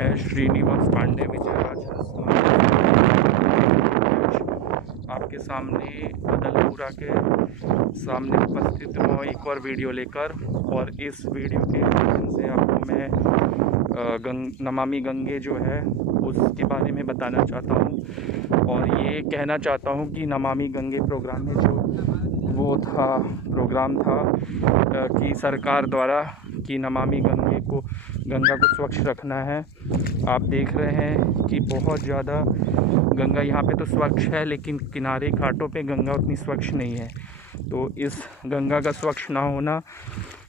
मैं श्रीनिवास पांडे विजयराज आपके सामने अदलपुरा के सामने उपस्थित हूँ एक और वीडियो लेकर। और इस वीडियो के माध्यम से आपको मैं नमामि गंगे जो है उसके बारे में बताना चाहता हूँ। और ये कहना चाहता हूँ कि नमामि गंगे प्रोग्राम में जो प्रोग्राम था कि सरकार द्वारा कि नमामि गंगा को स्वच्छ रखना है। आप देख रहे हैं कि बहुत ज़्यादा गंगा यहाँ पे तो स्वच्छ है, लेकिन किनारे घाटों पे गंगा उतनी स्वच्छ नहीं है। तो इस गंगा का स्वच्छ ना होना,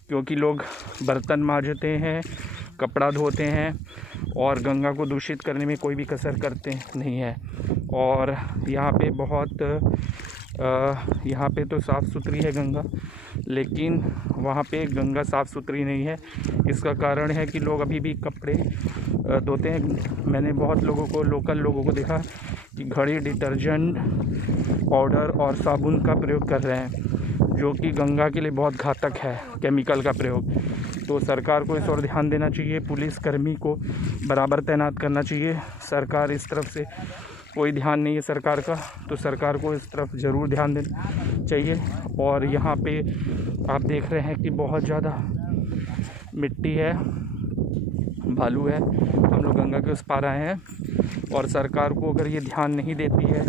क्योंकि लोग बर्तन मांजते हैं, कपड़ा धोते हैं और गंगा को दूषित करने में कोई भी कसर करते नहीं है। और यहाँ पे तो साफ़ सुथरी है गंगा, लेकिन वहाँ पे गंगा साफ़ सुथरी नहीं है। इसका कारण है कि लोग अभी भी कपड़े धोते हैं। मैंने बहुत लोकल लोगों को देखा कि घड़ी, डिटर्जेंट पाउडर और साबुन का प्रयोग कर रहे हैं, जो कि गंगा के लिए बहुत घातक है, केमिकल का प्रयोग। तो सरकार को इस ओर ध्यान देना चाहिए, पुलिसकर्मी को बराबर तैनात करना चाहिए। सरकार इस तरफ से कोई ध्यान नहीं है सरकार का, तो सरकार को इस तरफ ज़रूर ध्यान देना चाहिए। और यहाँ पे आप देख रहे हैं कि बहुत ज़्यादा मिट्टी है, बालू है। हम लोग गंगा के उस पार आए हैं और सरकार को अगर ये ध्यान नहीं देती है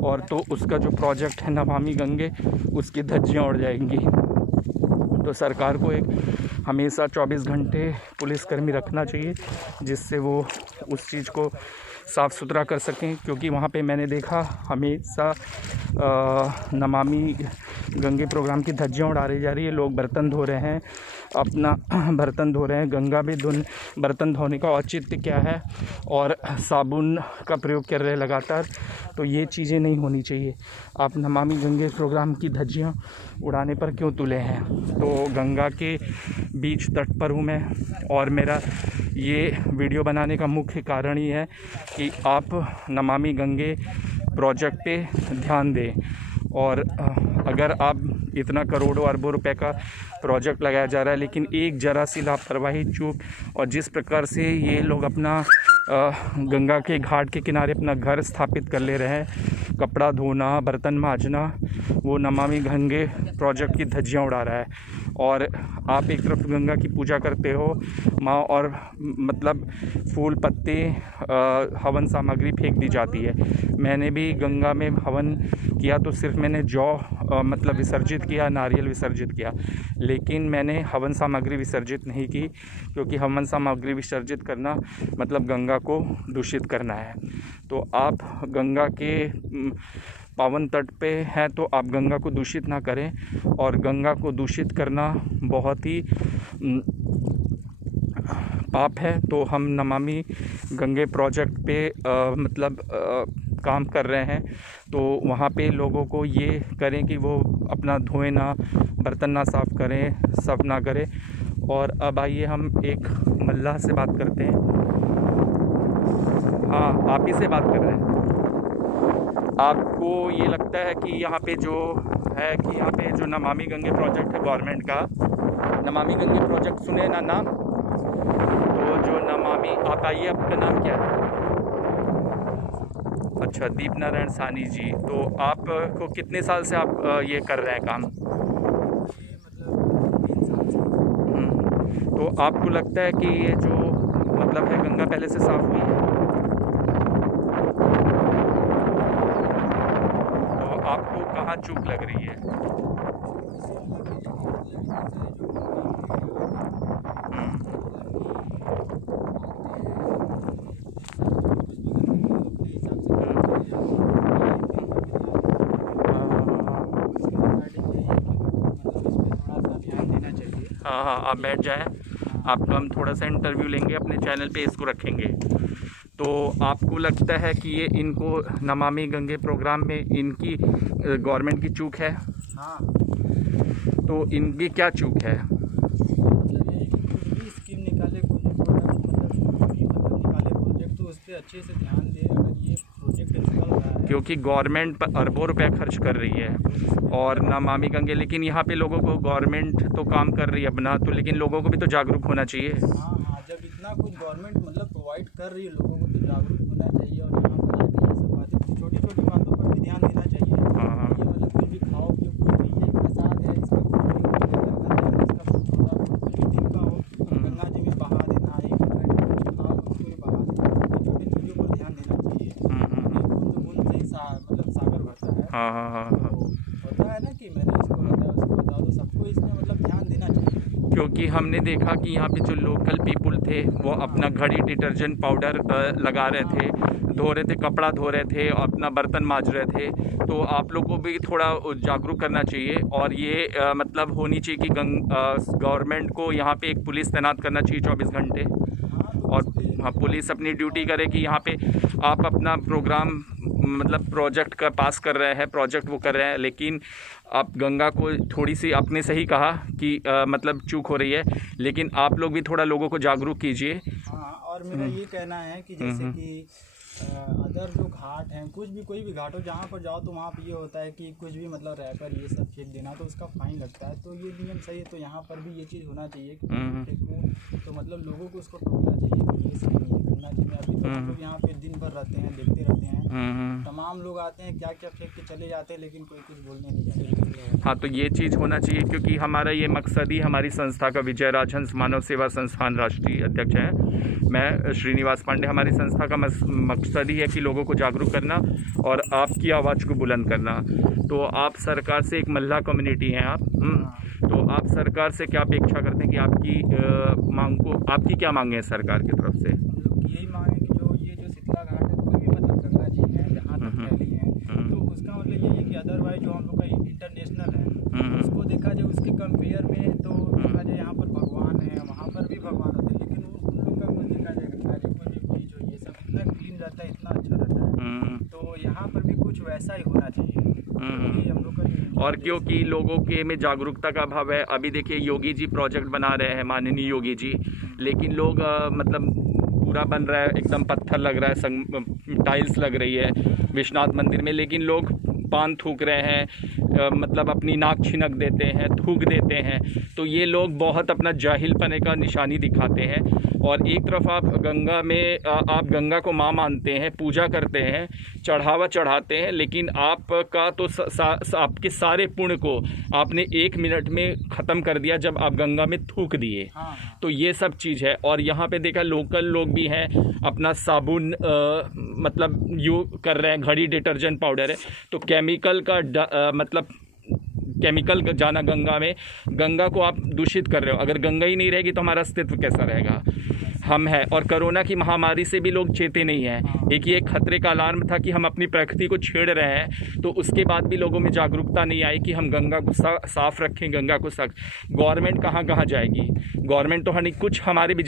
और तो उसका जो प्रोजेक्ट है नमामि गंगे, उसकी धज्जियाँ उड़ जाएंगी। तो सरकार को एक हमेशा 24 घंटे पुलिसकर्मी रखना चाहिए, जिससे वो उस चीज़ को साफ़ सुथरा कर सकें। क्योंकि वहाँ पे मैंने देखा हमेशा नमामि गंगे प्रोग्राम की धज्जियाँ उड़ाई जा रही है। लोग बर्तन धो रहे हैं, अपना बर्तन धो रहे हैं। गंगा में बर्तन धोने का औचित्य क्या है, और साबुन का प्रयोग कर रहे हैं लगातार। तो ये चीज़ें नहीं होनी चाहिए। आप नमामि गंगे प्रोग्राम की धज्जियाँ उड़ाने पर क्यों तुले हैं? तो गंगा के बीच तट पर हूँ मैं, और मेरा ये वीडियो बनाने का मुख्य कारण ही है कि आप नमामि गंगे प्रोजेक्ट पे ध्यान दें। और अगर आप इतना करोड़ों अरबों रुपए का प्रोजेक्ट लगाया जा रहा है, लेकिन एक ज़रा सी लापरवाही, चूक, और जिस प्रकार से ये लोग अपना गंगा के घाट के किनारे अपना घर स्थापित कर ले रहे हैं, कपड़ा धोना, बर्तन मांजना, वो नमामि गंगे प्रोजेक्ट की धज्जियाँ उड़ा रहा है। और आप एक तरफ गंगा की पूजा करते हो माँ, और मतलब फूल पत्ते, हवन सामग्री फेंक दी जाती है। मैंने भी गंगा में हवन किया तो सिर्फ मैंने जौ मतलब विसर्जित किया, नारियल विसर्जित किया, लेकिन मैंने हवन सामग्री विसर्जित नहीं की, क्योंकि हवन सामग्री विसर्जित करना मतलब गंगा को दूषित करना है। तो आप गंगा के पावन तट पे हैं तो आप गंगा को दूषित ना करें। और गंगा को दूषित करना बहुत ही पाप है। तो हम नमामि गंगे प्रोजेक्ट पे काम कर रहे हैं, तो वहाँ पे लोगों को ये करें कि वो अपना धोएं ना, बर्तन ना साफ़ करें, सब ना करें। और अब आइए हम एक मल्लाह से बात करते हैं। हाँ, आप ही से बात कर रहे हैं। आपको ये लगता है कि यहाँ पे जो नमामि गंगे प्रोजेक्ट है गवर्नमेंट का, नमामि गंगे प्रोजेक्ट सुने ना नाम? तो जो नमामि, आप आइए, आपका नाम क्या है? अच्छा, दीप नारायण सानी जी। तो आपको कितने साल से आप ये कर रहे हैं काम? तो आपको लगता है कि ये जो है गंगा पहले से साफ़ हुई है? तो आपको कहाँ चूक लग रही है? हाँ, आप बैठ जाएं। आपका हम थोड़ा सा इंटरव्यू लेंगे, अपने चैनल पे इसको रखेंगे। तो आपको लगता है कि ये इनको नमामि गंगे प्रोग्राम में इनकी गवर्नमेंट की चूक है? हाँ। तो इनकी क्या चूक है? स्कीम निकाले प्रोजेक्ट, तो उस पर अच्छे से ध्यान दे। अगर ये प्रोजेक्ट निकल रहा है, क्योंकि गवर्नमेंट पर अरबों रुपए खर्च कर रही है और नमामि गंगे, लेकिन यहाँ पे लोगों को, गवर्नमेंट तो काम कर रही है अपना, तो लेकिन लोगों को भी तो जागरूक होना चाहिए। हाँ, जब इतना कुछ गवर्नमेंट प्रोवाइड अवॉइड कर रही है, लोगों को तो जागरूक होना चाहिए और यहाँ पर आके ये सब बातें, छोटी छोटी बातों पर भी ध्यान देना चाहिए। हाँ ये मतलब कुछ भी खाओ पियो, कुछ भी ये प्रसाद है, इसका कुछ भी दिन का हो, गंगा जी में बहा देना, एक खाओ उसको भी बहा देना, छोटी चीज़ों पर ध्यान देना चाहिए। बूंद बूंद से ही मतलब सागर भरता है। हाँ हाँ हाँ हाँ। तो होता है ना कि मैंने इसको बताया उसको बताओ, तो सबको इसमें मतलब ध्यान देना चाहिए। क्योंकि हमने देखा कि यहाँ पे जो लोकल पीपुल थे वो अपना घड़ी डिटर्जेंट पाउडर लगा रहे थे, धो रहे थे, कपड़ा धो रहे थे, अपना बर्तन मांज रहे थे। तो आप लोग को भी थोड़ा जागरूक करना चाहिए और ये मतलब होनी चाहिए कि गवर्नमेंट को यहाँ पे एक पुलिस तैनात करना चाहिए 24 घंटे। और हाँ, पुलिस अपनी ड्यूटी करे कि यहाँ पे आप अपना प्रोग्राम मतलब प्रोजेक्ट का पास कर रहे हैं, प्रोजेक्ट वो कर रहे हैं, लेकिन आप गंगा को थोड़ी सी, आपने सही कहा कि मतलब चूक हो रही है, लेकिन आप लोग भी थोड़ा लोगों को जागरूक कीजिए। हाँ, और मेरा ये कहना है कि जैसे कि अदर जो घाट हैं, कुछ भी कोई भी घाट हो जहाँ पर जाओ तो वहाँ पर ये होता है कि कुछ भी मतलब रैपर ये सब फेंक देना तो उसका फाइन लगता है। तो ये नियम सही है, तो यहाँ पर भी ये चीज़ होना चाहिए कि फेंको तो मतलब लोगों को उसको टोकना चाहिए कि ये सब नहीं करना चाहिए। अभी तो हम लोग यहाँ पे दिन भर रहते हैं, देखते रहते हैं, तमाम लोग आते हैं क्या क्या फेंक के चले जाते हैं, लेकिन कोई कुछ बोलने नहीं जाते। हाँ, तो ये चीज़ होना चाहिए क्योंकि हमारा ये मकसद ही, हमारी संस्था का विजय राज हंस मानव सेवा संस्थान राष्ट्रीय अध्यक्ष हैं मैं श्रीनिवास पांडे। हमारी संस्था का मकसद ही है कि लोगों को जागरूक करना और आपकी आवाज़ को बुलंद करना। तो आप सरकार से, एक महिला कम्युनिटी हैं आप, तो आप सरकार से क्या अपेक्षा करते हैं कि आपकी मांग को, आपकी क्या मांगे हैं सरकार की तरफ से? हम लोग यही मांगे कि जो ये जो शीतला घाट है, कोई भी मतलब गंगा जी है जहाँ तक फैली है, तो उसका मतलब यही है कि अदरवाइज जो हम लोग का इंटरनेशनल है उसको देखा जाए, उसके कंपेयर में तो देखा जाए यहाँ पर भगवान है, वहाँ पर भी भगवान होते हैं, लेकिन उन लोग का कुछ देखा जाए गंगा जी कोई भी बीच हो, ये सब इतना क्लीन रहता है, इतना अच्छा रहता है, तो यहाँ पर भी कुछ वैसा ही होना चाहिए। ये हम लोग का और क्योंकि लोगों के में जागरूकता का अभाव है। अभी देखिए योगी जी प्रोजेक्ट बना रहे हैं, माननीय योगी जी, लेकिन लोग मतलब पूरा बन रहा है, एकदम पत्थर लग रहा है, टाइल्स लग रही है विश्वनाथ मंदिर में, लेकिन लोग पान थूक रहे हैं, मतलब अपनी नाक छिनक देते हैं, थूक देते हैं। तो ये लोग बहुत अपना जाहिलपने का निशानी दिखाते हैं। और एक तरफ आप गंगा में, आप गंगा को माँ मानते हैं, पूजा करते हैं, चढ़ावा चढ़ाते हैं, लेकिन आपका तो आपके सारे पुण्य को आपने 1 मिनट में ख़त्म कर दिया जब आप गंगा में थूक दिए। तो ये सब चीज़ है। और यहाँ पे देखा लोकल लोग भी हैं, अपना साबुन मतलब यूज कर रहे हैं, घड़ी डिटर्जेंट पाउडर है, तो केमिकल का मतलब केमिकल जाना गंगा में, गंगा को आप दूषित कर रहे हो। अगर गंगा ही नहीं रहेगी तो हमारा अस्तित्व कैसा रहेगा? हम हैं। और कोरोना की महामारी से भी लोग चेते नहीं हैं। एक ये खतरे का अलार्म था कि हम अपनी प्रकृति को छेड़ रहे हैं, तो उसके बाद भी लोगों में जागरूकता नहीं आई कि हम गंगा को साफ रखें, गंगा को सख्त। गवर्नमेंट कहाँ जाएगी? गवर्नमेंट तो हनी कुछ हमारे भी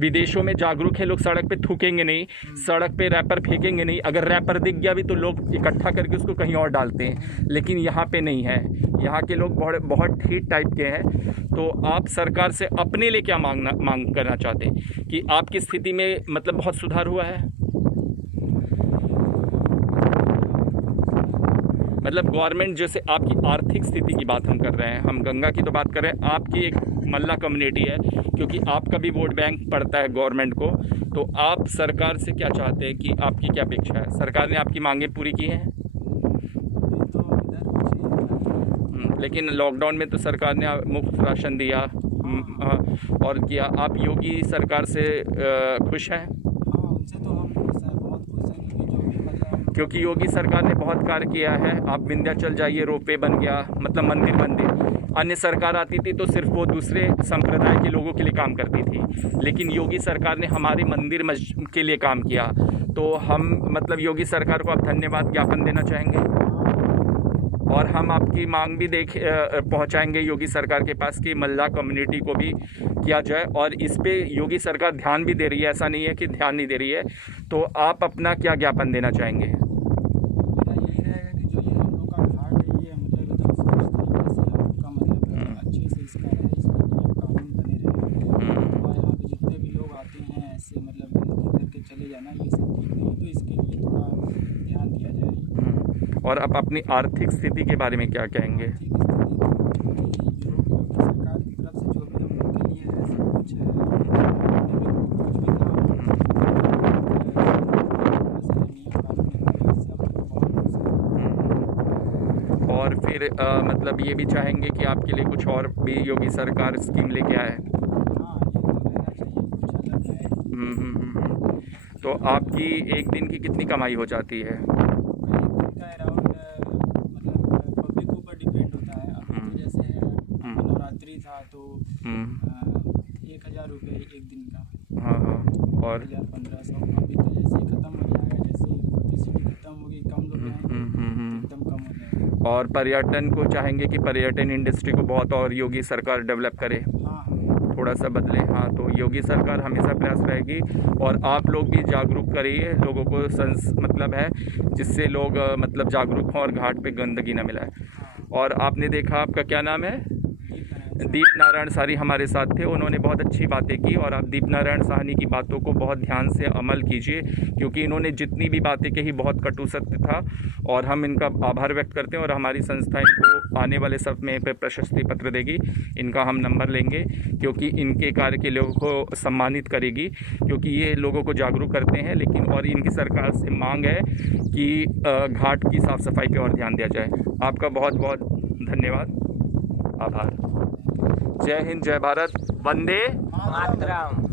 विदेशों में जागरूक है, लोग सड़क पे थूकेंगे नहीं, सड़क पे रैपर फेंकेंगे नहीं। अगर रैपर दिख गया भी तो लोग इकट्ठा करके उसको कहीं और डालते हैं, लेकिन यहाँ पे नहीं है। यहाँ के लोग बहुत ठीक टाइप के हैं। तो आप सरकार से अपने लिए क्या मांग करना चाहते हैं कि आपकी स्थिति में मतलब बहुत सुधार हुआ है? मतलब गवर्नमेंट, जैसे आपकी आर्थिक स्थिति की बात हम कर रहे हैं, हम गंगा की तो बात कर रहे हैं, आपकी एक मल्ला कम्युनिटी है, क्योंकि आपका भी वोट बैंक पड़ता है गवर्नमेंट को। तो आप सरकार से क्या चाहते हैं कि आपकी क्या अपेक्षा है? सरकार ने आपकी मांगें पूरी की हैं? लेकिन लॉकडाउन में तो सरकार ने मुफ्त राशन दिया और किया। आप योगी सरकार से खुश हैं? उनसे तो हम खुश हैं, बहुत खुश हैं, क्योंकि जो भी मतलब क्योंकि योगी सरकार ने बहुत कार्य किया है। आप विंध्याचल जाइए, रोपवे बन गया, मतलब मंदिर। अन्य सरकार आती थी तो सिर्फ वो दूसरे संप्रदाय के लोगों के लिए काम करती थी, लेकिन योगी सरकार ने हमारे मंदिर मस्जिद के लिए काम किया। तो हम मतलब योगी सरकार को आप धन्यवाद ज्ञापन देना चाहेंगे और हम आपकी मांग भी पहुंचाएंगे योगी सरकार के पास कि मल्ला कम्युनिटी को भी किया जाए। और इस पे योगी सरकार ध्यान भी दे रही है, ऐसा नहीं है कि ध्यान नहीं दे रही है। तो आप अपना क्या ज्ञापन देना चाहेंगे? मेरा यही रहेगा कि जो ये हम लोग का घाट है, ये मतलब एकदम स्वच्छ तरीके से हम लोग का मतलब अच्छे से इसका रहे, इसका नियम कानून बने रहे। और यहाँ पे जितने भी लोग आते हैं ऐसे मतलब गंदगी करके चले जाना, ये सब ठीक नहीं है, तो इसके लिए थोड़ा ध्यान दिया जाए। और आप अपनी आर्थिक स्थिति के बारे में क्या कहेंगे? सरकार की तरफ से जो भी हम लोग के लिए है सब कुछ है, कुछ भी काम फिर मतलब ये भी चाहेंगे कि आपके लिए कुछ और भी योगी सरकार स्कीम लेके आए? हाँ, ये तो रहना चाहिए, कुछ अलग है। तो आपकी एक दिन की कितनी कमाई हो जाती है? एक दिन का अराउंड मतलब पब्लिक के ऊपर डिपेंड होता है। अभी तो जैसे नवरात्रि था तो 1000 रुपये एक दिन का। हाँ हाँ। और 1500 अभी तो जैसे ही ख़त्म हो जाएगा, जैसे पब्लिसिटी खत्म होगी, कम लोग आएंगे तो एकदम कम हो जाएगा। और पर्यटन को चाहेंगे कि पर्यटन इंडस्ट्री को बहुत और योगी सरकार डेवलप करे, हाँ, थोड़ा सा बदले। हाँ, तो योगी सरकार हमेशा प्रयास रहेगी और आप लोग भी जागरूक करिए लोगों को, मतलब है जिससे लोग मतलब जागरूक हों और घाट पे गंदगी न मिलाए। और आपने देखा, आपका क्या नाम है? दीप नारायण साहनी हमारे साथ थे, उन्होंने बहुत अच्छी बातें की और आप दीप नारायण साहनी की बातों को बहुत ध्यान से अमल कीजिए, क्योंकि इन्होंने जितनी भी बातें कही बहुत कटु सत्य था और हम इनका आभार व्यक्त करते हैं और हमारी संस्था इनको आने वाले समय पे प्रशस्ति पत्र देगी। इनका हम नंबर लेंगे क्योंकि इनके कार्य के लोगों को सम्मानित करेगी, क्योंकि ये लोगों को जागरूक करते हैं। लेकिन और इनकी सरकार से मांग है कि घाट की साफ़ सफाई पर और ध्यान दिया जाए। आपका बहुत बहुत धन्यवाद, आभार। जय हिंद, जय भारत, वंदे मातरम।